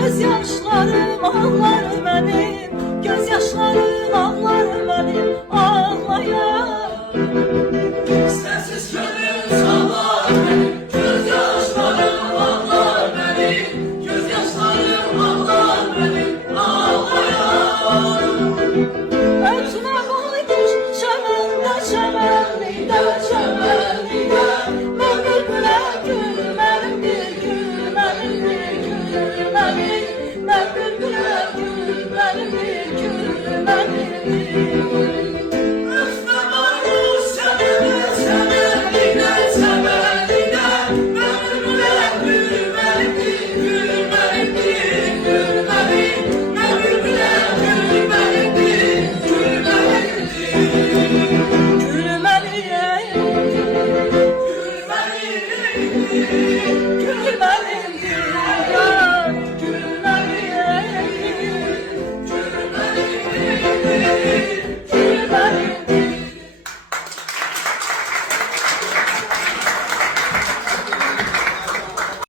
göz yaşlarım ağlar benim, göz yaşlarım ağlar benim, ağlayan. Sensiz gönlüm sağlar benim, göz yaşlarım ağlar benim, göz yaşlarım ağlar benim, ağlayan. Ötüne koyduş çəməndə, çəmənlikdə, çəmənlikdə. Mən bülbülə gülməlimdir, gülməlimdir, gülməlim. Mən bülbülə gülməlimdir, gülməlimdir.